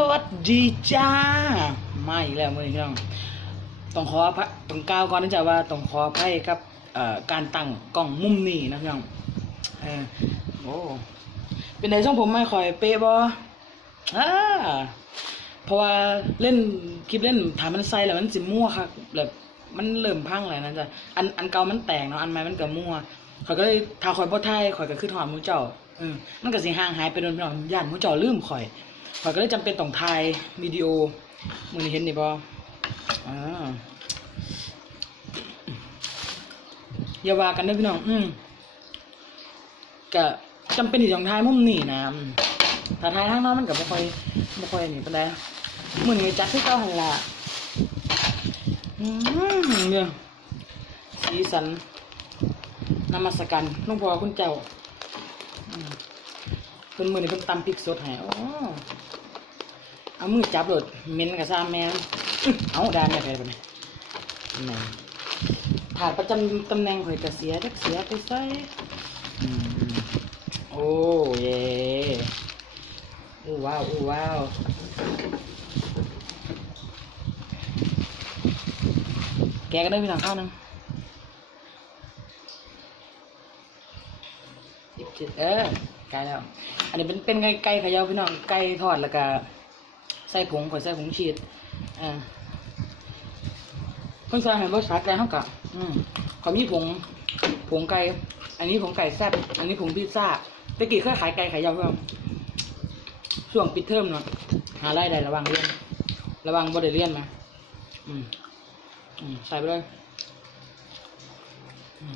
สวัสดีจ้ามาอีกแล้วมื่อนี้พี่น้องต้องขออภัยต้องกล่าวก่อนนะจ๊ะว่าต้องขออภัยครับการตั้งกล้องมุมนี้นะพี่น้องเออโอ้เป็นไงช่องผมไม่ค่อยเป๊ะบ่อ่าเพราะว่าเล่นคลิปเล่นถามมันใสแล้วมันสิมั่วค่ะแบบมันเริ่มพังแล้วนะจ๊ะอันอันเก่ามันแตกเนาะอันใหม่มันก็มั่วข่อยก็เลยถ้าข่อยบ่ไทยข่อยก็คือถอดหมูเจ้าเออมันก็สิห่างหายไปโดนพี่น้องย่านหมูเจ้าลืมข่อย ข่อยก็เลยจำเป็นต้องถ่ายวิดีโอมือนเห็นนี่บออ่าอย่าว่ากันเด้พี่น้อง อืมก็จำเป็นที่ต้องถ่ายมุมนี้นะถ้าถ่ายทางนอกมันก็บ่ค่อยบ่ค่อยนี่ปานใดมือนี้จัดคือเก่าหั่นละอืมเนี่ยสีสันนมัสการลวงพ่อคุณเจ้าเพิ่นมือนี้เพิ่นตำพริกสดให้อ๋อ เอามือจับโดดเหม็นกับซามแม่นอื้อเอาดานเนี่ยไปเลยนี่ถาดประจำตำแหน่งข่อยกระเสียจักเสียไปใส่อืมโอ้เย่โอ้ว้าวโอ้ว้าวแกก็ได้พี่หนังข้าวหนึงยิบจิตเออไก่แล้ว อันนี้เป็นเป็นไก่ไก่เขยาวพี่น้องไก่ทอดแล้วก็ใส่ผงข่อยใส่ผงชีสอ่าเพิ่งใส่ให้รสชาติแล้วเขากะอืมเขามีผงผงไก่อันนี้ผงไก่แซ่บอันนี้ผงพิซซ่าตะกี้เคยขายไก่ขายยาวเพื่อนช่วงปิดเทอมเนาะหารได้ระวังเรียนระวังบ่ได้เรียนมาอืมอืมใส่ไปเลยอืม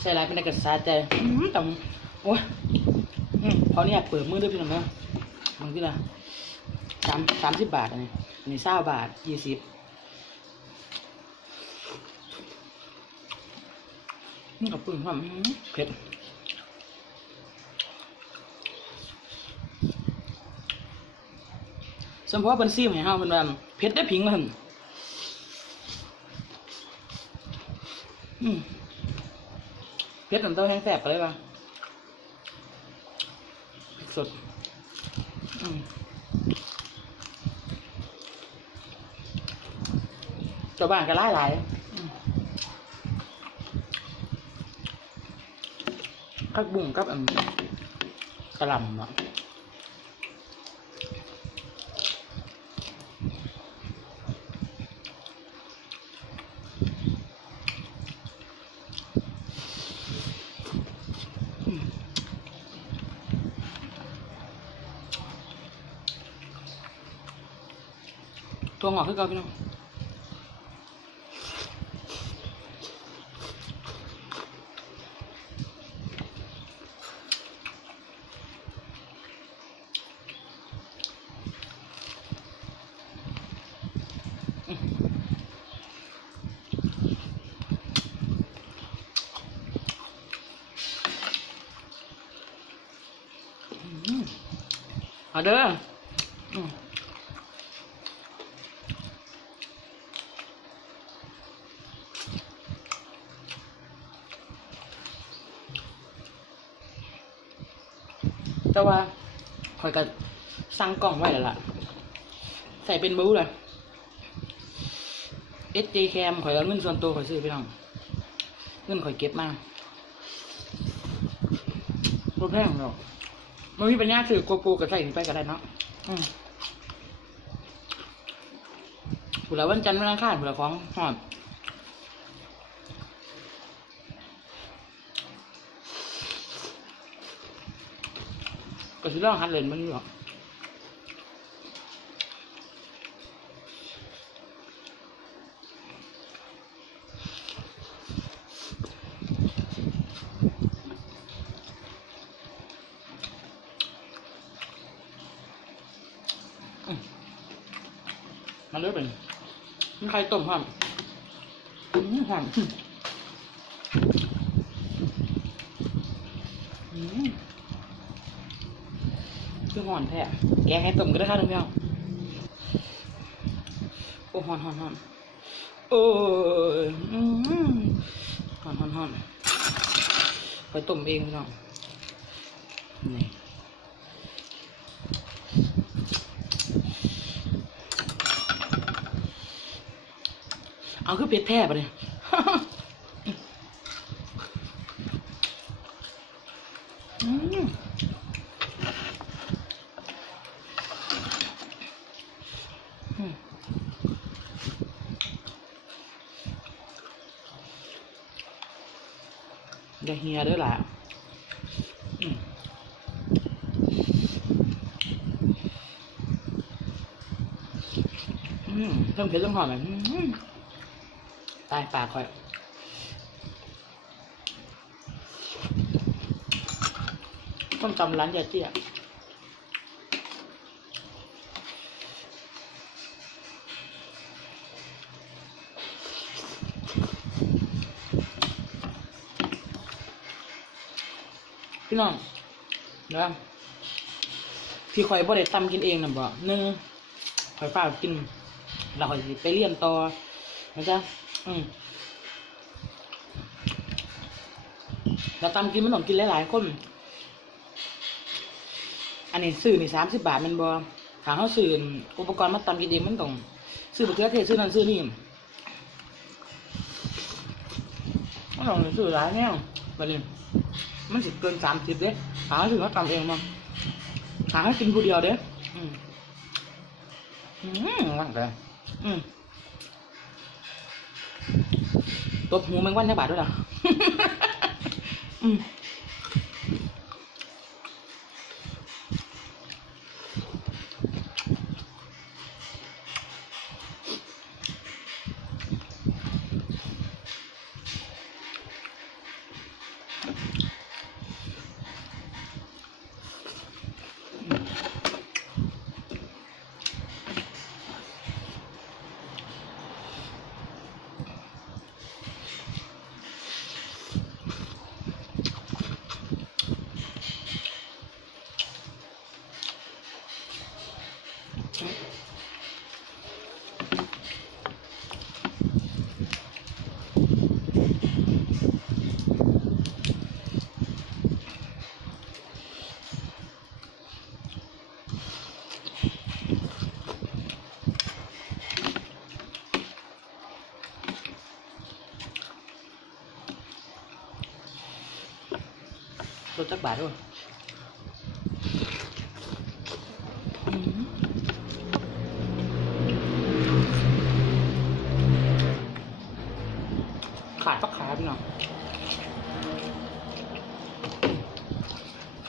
ใส่หลายเป็นกระสาใจอืมต่ำโอ้ยอืมเขาเนี่ยเปิดมือด้วยพี่น้องนะบางทีละ สามสามสิบบาทอันนี้อันนี้เศร้าบาทยี่สิบนี่กับปืนความเผ็ดสมพอเป็นซีมให้เฮาเป็นแบบเผ็ดได้พิงมันอืมเผ็ดน้ำเต้าแห้งแสบไปเลยป่ะสด อืม เจ้าบ้านก็หลายหลายอืมผักบุ้งกับอันกระหลำอะอืมตัวงอกขึ้นก่อนพี่น้อง เอาเด้อแต่ว่าคอยก็สั่งกล่องไว้แล้วล่ะ ใส่เป็นบู๊เลย SJ Cam ข่อยเอาเงินส่วนตัวข่อยซื้อไปน้องเงินข่อยเก็บมาบ่แพงหรอก มันมีปัญญาถือโกโปรกับใส่นี่ไปก็ได้เนาะอืมผู้ละวันจันทร์วันอังคารผู้ละของหอดก็สิลองหัดเล่นมันอยู่หรอก มันเลือกเป็นมันใครต้มครับอืมหอมอืมคือหอนแท้แกงให้ต้มก็ได้ค่ะทุกท่านโอ้หอนหอนหอนโอ้ยอืมหอนหอนหอนไปต้มเองพี่น้องนี่ เอาคือเป็ดแท้ปะเนี่ยอืมอืมอย่าเฮียด้วยล่ะอืมเริ่มเผ็ดเริ่มหอมแบบ ตายปากคอยต้มตำร้านยาเจี๊ยพี่น้องเดี๋ยวที่คอยบ่ได้ตำกินเองนะบ่หนึ่งคอยฝากินแล้วคอยไปเรียนต่อนะจ๊ะ เราตำกินมันต้องกินหลายๆคน อันนี้ซื้อนี่สามสิบบาทมันบอถ้าเขาซื้ออุปกรณ์มาตำกินเองมันต้องซื้อมะเขือเทศซื้อนั่นซื้อนี่มันต้องซื้อหลายแนวไปเลยมันสิเกินสามสิบเด้ถ้าเขาซื้อเขาตำเองมาถ้าเขากินผู้เดียวเด้อืมอืมว่างอืม ตัวหูแมงวันแค่บาทด้วยนะ อืมรสจักบาทด้วยอืมขาดปักขาพี่ น้อง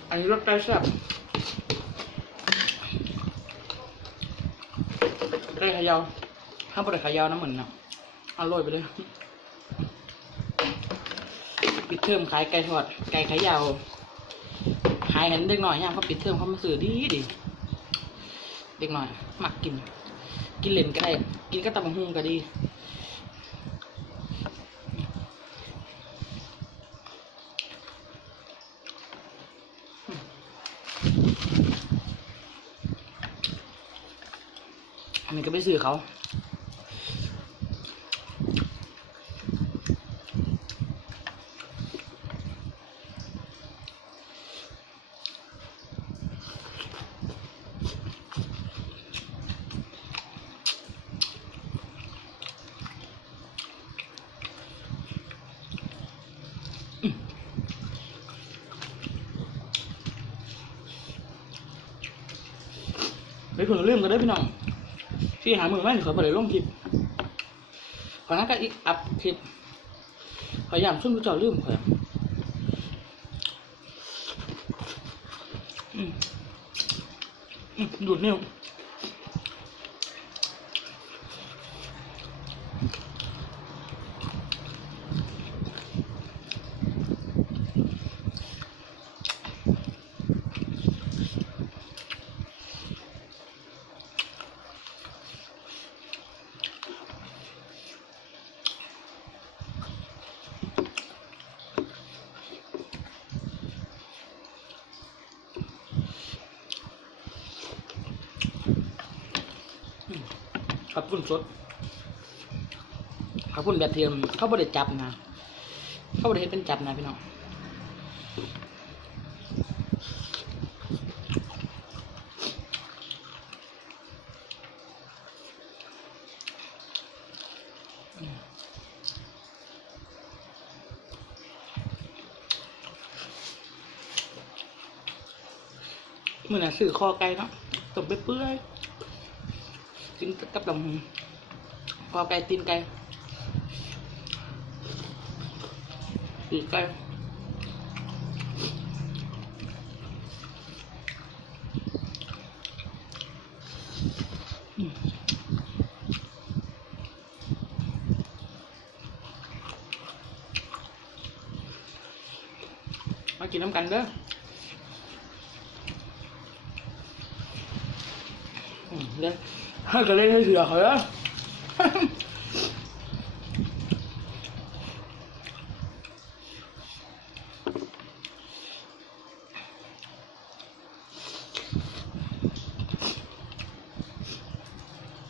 อันนี้รสไก่แซ่บไก่ขยาวห้ามปลาขยาวน้ำเหมือนน่ะอร่อยไปเลยปิดเทอมขายไก่ทอด ไก่ขายาวขายเห็นเด็กหน่อยย่างเขาปิดเทอมเขามาซื้อดีดีเด็กหน่อยมักกิน กินเล่นก็ได้ กินก็ตำบักหุ่งก็ดี อันก็ไปซื้อเขาไปเพิ่งลืมกันได้พี่น้อง พี่หามือไม่ขอยบ่ได้ลงคลิปขอนักก็อีกอัพคลิปพยายามช่วยเจ้าลืมข่อยอืมอืมดูดเนี่ย พุ่นสดข้าวพุ่นแบบเทียมข้าวบดจับนะข้าวบดเห็ดเป็นจับนะพี่น้องเมื่อน่ะซื้อคอไก่เนาะตบไปเปื่อย นกับตำคอไก่ตีนไก่ปีกไก่มากินน้ำกันเด้อเล่น ให้ก็เล่นให้เสือเขาแล้ว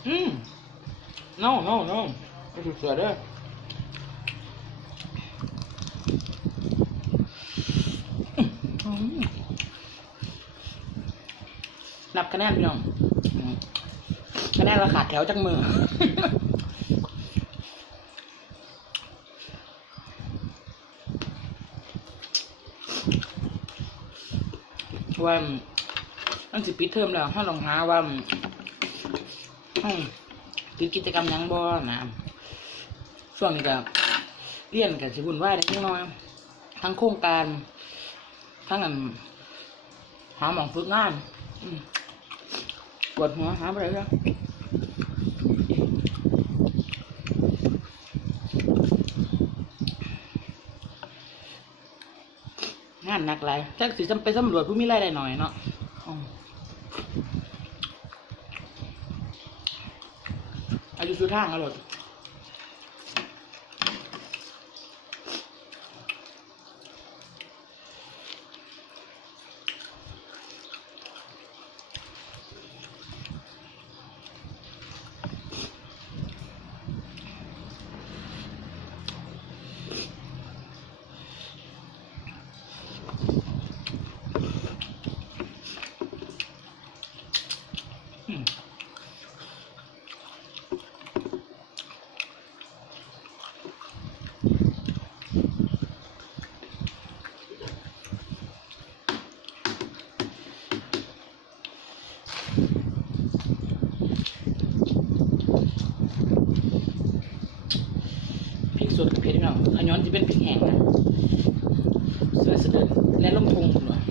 อืม no no no ไม่ถูกเสือเด้ออืมนับคะแนนพี่น้อง แนนเราขาดแถวจากมือ ว่าตั้งสิปิดเทอมแล้วห้าลองหาว่าห้องคือกิจกรรมยังบ่นะช่วงนี้ก็เรียนกับสิบุญไหวายเล็กน้อยทั้งโครงการ ทั้งอันหาหมองฝึกงานปวดหัวหาไปเลยครับงา หนักหลายแท็กสิจำไปสำรวจผู้มีรายได้หน่อยเนาะอืมอายุสุดทางอร่อยอืมพริกส อันย้อนจะเป็นพริกแห้งนะเสื้อเสด็จและลงทงผมด้วย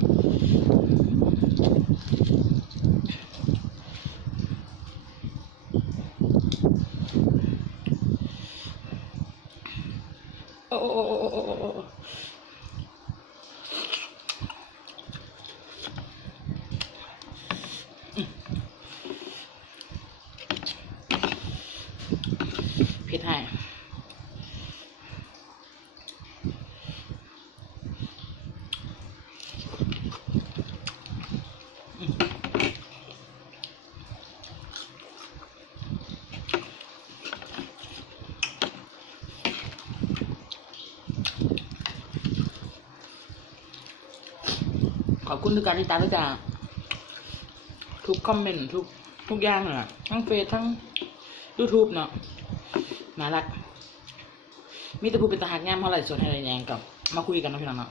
โอ้โอ้โอ้โอ้โอ้โอ้โอ้เผ็ดให้ขอบ คุณทุกการติดตามด้วยจ้าทุกคอมเมนต์ทุกทุกอย่างน่ะทั้งเฟซทั้ง YouTube เนาะน่ารักมีแต่ผู้เป็นตาหักงามเท่าไหร่ส่วนให้อะไรแยงกับ มาคุยกันนาะพี่น้องเนาะ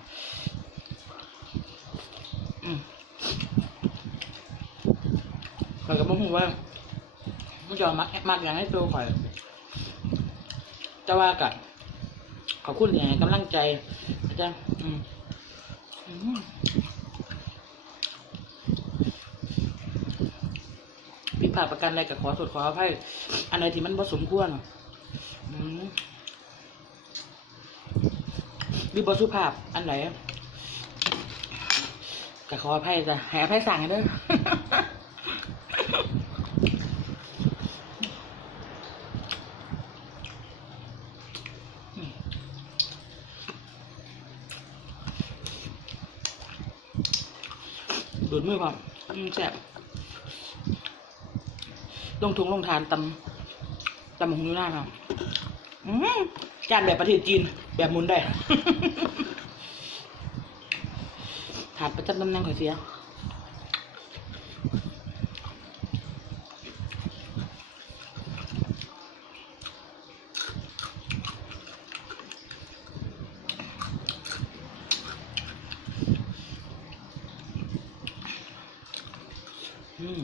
ข่อยก็บอกว่ามันจะมักมักอย่างให้ตัวข่อยแต่ว่ากับขอบคุณย่างกำลังใจอาจารย์อืมอืมผิด พลาดประกันใดกับขอโทษขออภัยอันใดที่มันบ่สมควรหรือบ่สุภาพอันไหนก็ขออภัยจ้ะให้อภัยสั่งให้เด้อดูดมือความอืมแซ่บ ลงทุงลงทานตำตำหงอยู่หน้าครับอืมจานแบบประเทศจีนแบบมุนได้ถาดประจำตำแหน่งข่อยเสียอืม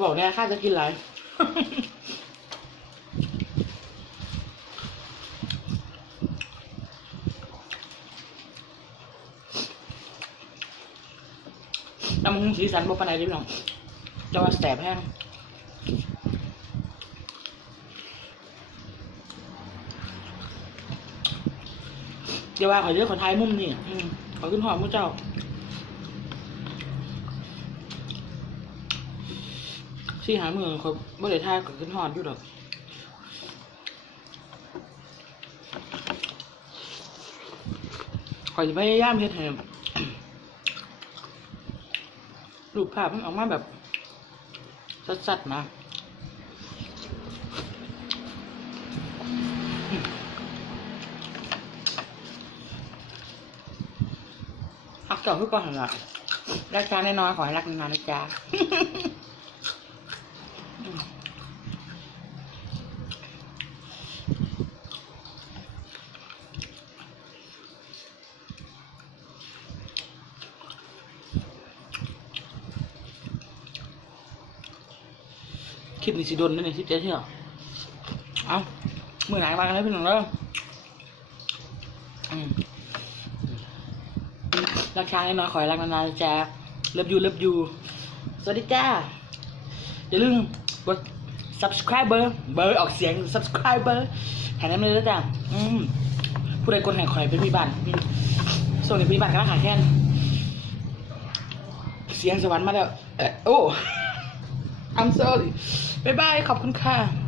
บอกแน่ข้าจะกินอะไรตำมึงสีสันบ่ปานใดดิพี่น้องจะว่าแสบแห้งเดี๋ยวว่าขอเยอะขอทายมุมนี่ขอขึ้นหอมมุ้เจ้า สี่หามือเขาบ่ได้ทายก็ขึ้นหอดอยู่ดอกขอยจะพยายามเฮ็ดให้รูปภาพมันออกมาแบบสัดๆนะรักเก่าทุกคนละรายการน้อยๆขอให้รักนานๆนะจ๊ะ คลิปนี้สิโดนนั่นเองคลิเจ๊เที่ยวเอาเมื่อไหนมากันเลยพี่น้องเด้ออืมรักช้างน้อยขอให้รักนานๆจ๊ะเลิฟยูเลิฟยูสวัสดีจ้า อย่าลืมกด subscriber เบอร์ออกเสียง subscriber แห่นั้นเลยนะจ๊ะผู้ใดคนแห่งคอยเป็นพี่บ้านพี่ส่วนในพี่บ้านก็รักหาแค่นเสียงสวรรค์มาแล้วโอ้ I'm sorry บ๊ายบาย ขอบคุณค่ะ